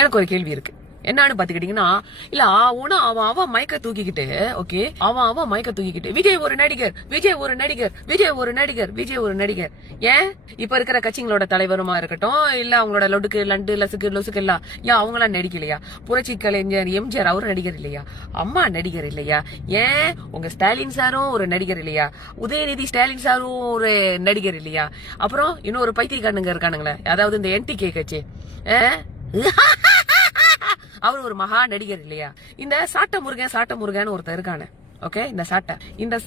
எனக்கு ஒரு கேள்வி இருக்கு. என்னன்னு பாத்துக்கிட்டீங்கன்னா, இல்ல அவன் மயக்க தூக்கிக்கிட்டு, ஓகே, அவன் மயக்க தூக்கிக்கிட்டு விஜய் ஒரு நடிகர், விஜய் ஒரு நடிகர், விஜய் ஒரு நடிகர், விஜய் ஒரு நடிகர். ஏன் இப்ப இருக்கிற கட்சிங்களோட தலைவருமா இருக்கட்டும், இல்ல அவங்களோட லொடுக்கு லண்டு லசுக்கு லொசுக்கு எல்லாம் ஏன் அவங்களாம் நடிக்கலையா? புரட்சி கலைஞர் எம்ஜிஆர் அவரு நடிகர் இல்லையா? அம்மா நடிகர் இல்லையா? ஏன் உங்க ஸ்டாலின் சாரும் ஒரு நடிகர் இல்லையா? உதயநிதி ஸ்டாலின் சாரும் ஒரு நடிகர் இல்லையா? அப்புறம் இன்னொரு பைத்தியக்காரனுங்க இருக்கானுங்களே, அதாவது இந்த NTK கட்சி, அவர் ஒரு மகா நடிகர் இல்லையா? இந்த சாட்ட முருகன் ஒருத்தர் இருக்கானே, ஓகே, இந்த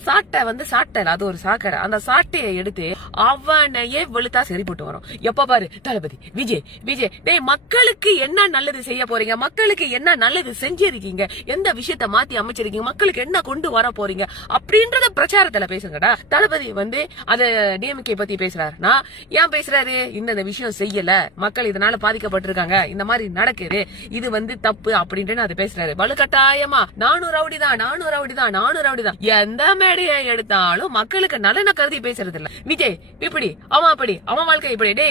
சாட்டை வந்து சாட்டை அது ஒரு சாக்கடை. அந்த சாட்டையை எடுத்து அவனையே வெளுத்தா சரி போட்டு வரும். எப்ப பாரு தளபதி விஜய் விஜய். டேய், மக்களுக்கு என்ன நல்லது செய்ய போறீங்க? மக்களுக்கு என்ன நல்லது செஞ்சிருக்கீங்க? எந்த விஷயத்த மாத்தி அமைச்சிருக்கீங்க? மக்களுக்கு என்ன கொண்டு வர போறீங்க அப்படின்றத பிரச்சாரத்துல பேசுங்கடா. தளபதி வந்து அத DMK பத்தி பேசுறாருன்னா ஏன் பேசுறாரு? இந்த விஷயம் செய்யல, மக்கள் இதனால பாதிக்கப்பட்டிருக்காங்க, இந்த மாதிரி நடக்குது, இது வந்து தப்பு அப்படின்ட்டு அது பேசுறாரு. வலுக்கட்டாயமா நானும் ரவுடிதான் எந்த மேடையை எடுத்தாலும் மக்களுக்கு நலனை கருதி பேசுறது இல்ல. விஜய் இப்படி, அவன் அப்படி, அவன் வாழ்க்கை இப்படி. டே,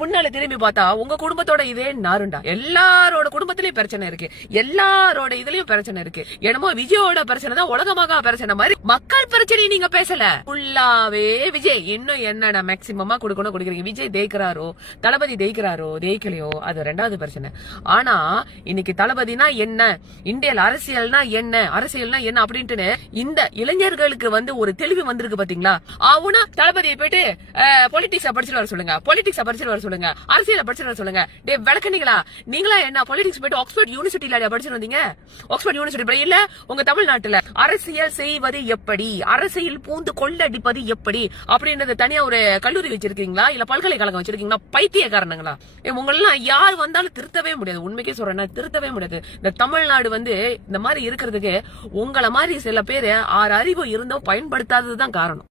முன்னால திரும்பி பார்த்தா உங்க குடும்பத்தோட இதே நாருண்டா. எல்லாரோட குடும்பத்திலயும் பிரச்சனை இருக்கு, எல்லாரோட இதுலயும் பிரச்சனை இருக்கு. என்னமோ விஜயோட பிரச்சனை தான் உலகமாக பிரச்சனை மாதிரி மக்கள் பிரச்சனை நீங்க பேசல. ஃபுல்லாவே விஜய் இன்னும் என்னடா மேக்சிமமா கொடுக்குறீங்க. விஜய் தேய்க்கிறாரோ, தளபதி தேய்க்கிறாரோ தேய்க்கலையோ அது ரெண்டாவது பிரச்சனை. ஆனா இன்னைக்கு தளபதினா என்ன, இந்தியால அரசியல்னா என்ன அப்படின்ட்டு இந்த இளைஞர்களுக்கு வந்து ஒரு தெளிவு வந்திருக்கு பாத்தீங்களா? அவனா தளபதியை போயிட்டு பொலிட்டிக்ஸ் படிச்சுட்டு வர சொல்லுங்க, அரசியல படிச்சுட்டு வர சொல்லுங்க. டே விளக்குனீங்களா? நீங்களா என்ன பொலிட்டிக்ஸ் போயிட்டு ஆக்ஸ்போர்ட் யூனிவர்சிட்டியில படிச்சுட்டு வந்தீங்க? ஆக்ஸ்போர்ட் யூனிவர்சிட்டி இல்ல உங்க தமிழ்நாட்டுல அரசியல் செய்வது எப்படி, அரசியல் பூந்து கொள்ளடிப்பது எப்படி அப்படின்றது தனியா ஒரு கல்லூரி வச்சிருக்கீங்களா? இல்ல பல்கலைக்கழகம் வச்சிருக்கீங்களா? பைத்தியக்காரனுங்களா? உங்களெல்லாம் யார் வந்தாலும் திருத்தவே முடியாது. உண்மைக்கே சொல்றேன், திருத்தவே முடியாது. இந்த தமிழ்நாடு வந்து இந்த மாதிரி இருக்கிறதுக்கு உங்களை மாதிரி சில பேரு 6 அறிவு இருந்தோ பயன்படுத்தாததுதான் காரணம்.